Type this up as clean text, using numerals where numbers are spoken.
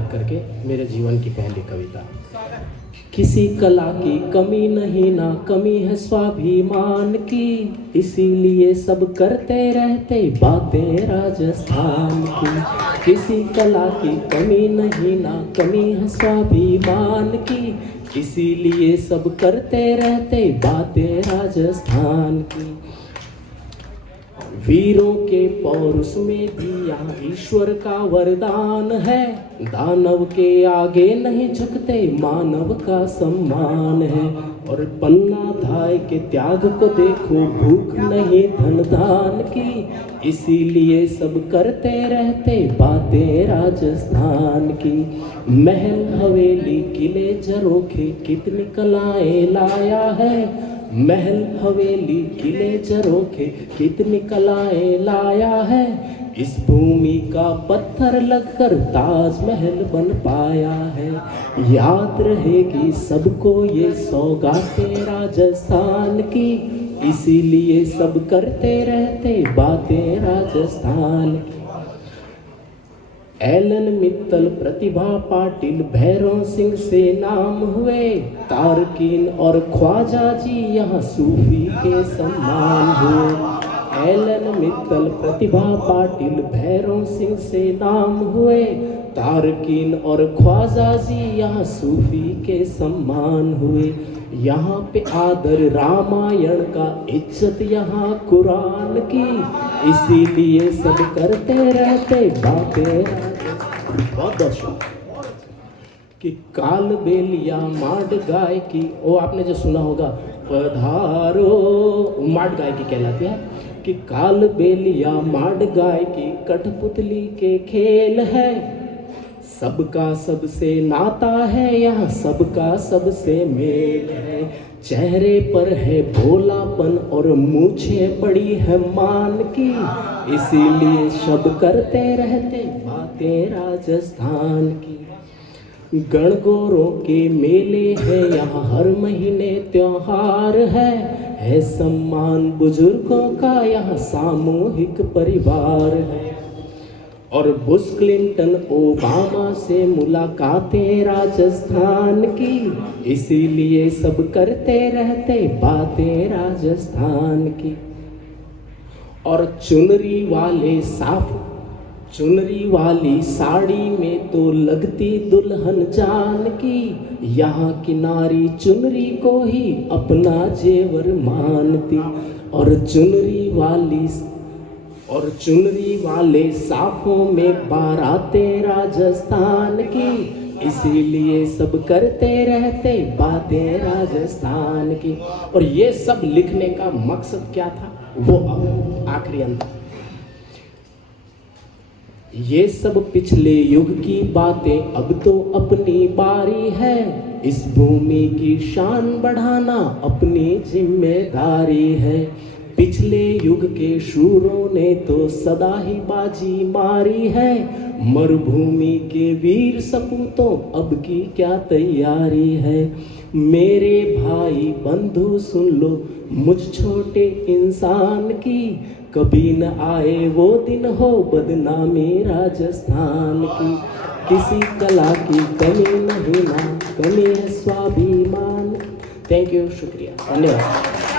याद करके मेरे जीवन की पहली कविता। किसी कला की कमी नहीं ना कमी है स्वाभिमान की, इसीलिए सब करते रहते बातें राजस्थान की। किसी कला की कमी नहीं ना कमी है स्वाभिमान की, इसीलिए सब करते रहते बातें राजस्थान की। वीरों के पौरुष में भी यहाँ ईश्वर का वरदान है, दानव के आगे नहीं झुकते मानव का सम्मान है। और पन्ना धाय के त्याग को देखो, भूख नहीं धन दान की, इसीलिए सब करते रहते बातें राजस्थान की। महल हवेली किले झरोखे कितनी कलाएं लाया है, महल हवेली किले झरोखे कितनी कलाएं लाया है। इस भूमि का पत्थर लगकर ताजमहल बन पाया है। याद रहेगी सबको ये सौगातें राजस्थान की, इसीलिए सब करते रहते बातें राजस्थान की। एलन मित्तल, प्रतिभा पाटिल, भैरव सिंह से नाम हुए, तारकीन और ख्वाजा जी यहाँ सूफी के सम्मान हुए। एलन मित्तल, प्रतिभा पाटिल, भैरव सिंह से नाम हुए, तारकीन और ख्वाजा जी यहाँ सूफी के सम्मान हुए। यहाँ पे आदर रामायण का, इज्जत यहाँ कुरान की, इसीलिए सब करते रहते बातें। बहुत कि काल बेलिया माड गाय की, वो आपने जो सुना होगा, पधारो, माड गाय की कहलाती है। कि काल बेलिया माड गाय की, कठपुतली के खेल है, सबका सबसे नाता है, यहाँ सबका सबसे मेल है। चेहरे पर है भोलापन और मूछे पड़ी है मान की, इसीलिए सब करते रहते बातें राजस्थान की। गणगौरों के मेले हैं यहाँ, हर महीने त्योहार है सम्मान बुजुर्गों का, यहाँ सामूहिक परिवार है। और बुश क्लिंटन ओबामा से मुलाकातें राजस्थान की, इसीलिए सब करते रहते बातें राजस्थान की। और चुनरी वाली साड़ी में तो लगती दुल्हन जान की, यहाँ की नारी चुनरी को ही अपना जेवर मानती। और चुनरी वाले साफों में बारातें राजस्थान की, इसीलिए सब करते रहते बातें राजस्थान की। और ये सब लिखने का मकसद क्या था, वो अब आखिरी अंत। ये सब पिछले युग की बातें, अब तो अपनी बारी है, इस भूमि की शान बढ़ाना अपनी जिम्मेदारी है। पिछले युग के शूरों ने तो सदा ही बाजी मारी है, मरुभूमि के वीर सपूतों अब की क्या तैयारी है। मेरे भाई बंधु सुन लो मुझ छोटे इंसान की, कभी न आए वो दिन हो बदनामी राजस्थान की। किसी कला की कमी नहीं ना कमी है स्वाभिमान। थैंक यू, शुक्रिया, धन्यवाद।